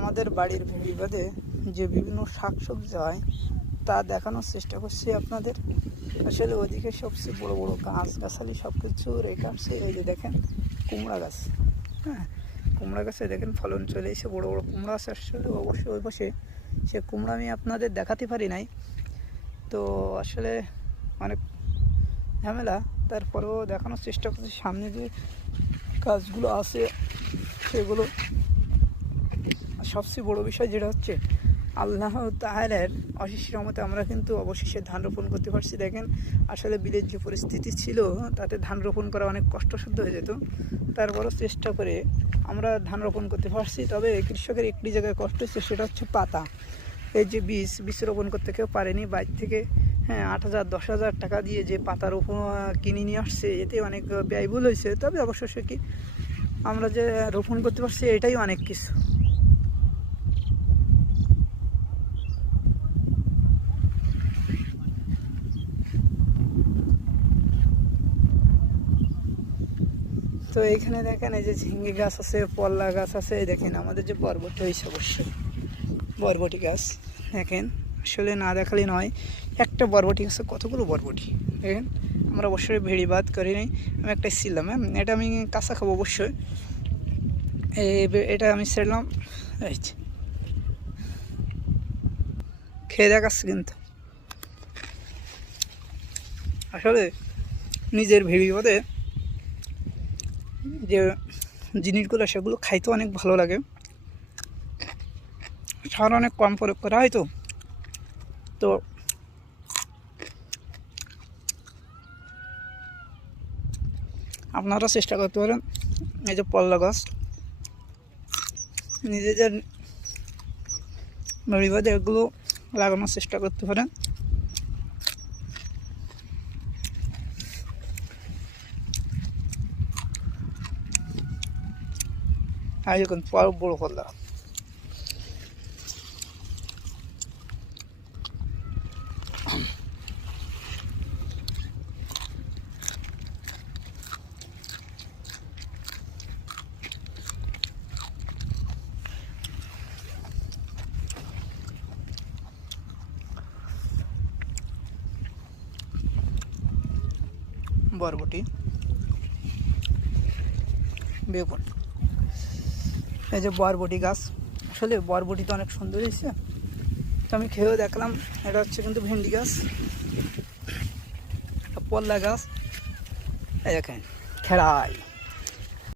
আমাদের বাড়ির বিবাদে যে বিভিন্ন শাকসবজি হয় তা দেখানোর চেষ্টা করছি আপনাদের। আসলে ওদিকে সবচেয়ে বড় বড় গাছগাছালি সব কিছু রেখে আসছে। এই যে দেখেন কুমড়া গাছ, হ্যাঁ কুমড়া গাছে দেখেন ফলন চলে এসে বড় বড় কুমড়া গাছ আসলে অবশ্যই ওই পাশে। সে কুমড়া আমি আপনাদের দেখাতে পারি নাই, তো আসলে অনেক ঝামেলা, তারপরেও দেখানোর চেষ্টা করছি। সামনে যে গাছগুলো আছে সেগুলো, সবচেয়ে বড় বিষয় যেটা হচ্ছে আল্লাহ তাআলার অশেষ রহমতে আমরা কিন্তু অবশেষে ধান রোপণ করতে পারছি। দেখেন আসলে বিলের যে পরিস্থিতি ছিল তাতে ধান রোপণ করা অনেক কষ্টসাধ্য হয়ে যেত, তারপরও চেষ্টা করে আমরা ধান রোপণ করতে পারছি। তবে কৃষকের একটি জায়গায় কষ্ট হচ্ছে, সেটা হচ্ছে পাতা। এই যে বীজ রোপণ করতে কেউ পারেনি, বাইরে থেকে 8,000-10,000 টাকা দিয়ে যে পাতা রোপণ কিনে নিয়ে আসছে, এতে অনেক ব্যয়বহুল হয়েছে। তবে অবশ্য সে কি আমরা যে রোপণ করতে পারছি এটাই অনেক কিছু। তো এইখানে দেখেন এই যে ঝিঙ্গে গাছ আছে, পল্লা গাছ আছে। দেখেন আমাদের যে বরবটি হয়েছে, অবশ্যই বরবটি গাছ দেখেন, আসলে না দেখালে নয়। একটা বরবটি গাছে কতগুলো বরবটি দেখেন। আমরা অবশ্যই ভেড়ি বাদ করি নাই, আমি একটা ছিলাম, হ্যাঁ এটা আমি কাঁচা খাবো অবশ্যই। এটা আমি ছিলাম, এই খেয়ে দেখাচ্ছে। কিন্তু আসলে নিজের ভেড়ি বাদে যে জিনিসগুলো সেগুলো খাইতে অনেক ভালো লাগে। সার অনেক কম প্রয়োগ করা হয়, তো আপনারা চেষ্টা করতে পারেন এই যে পল্লা গাছ নিজেদের বাড়িবাদে এগুলো লাগানোর চেষ্টা করতে পারেন। আর দেখুন বড় পল্লা, বরবটি, বেগুন, এই যে বরবটি গাছ। আসলে বরবটি তো অনেক সুন্দর হয়েছে, তো আমি খেয়েও দেখলাম। এটা হচ্ছে কিন্তু ভেন্ডি গাছ, পল্লা গাছ, এই দেখেন খেড়াই।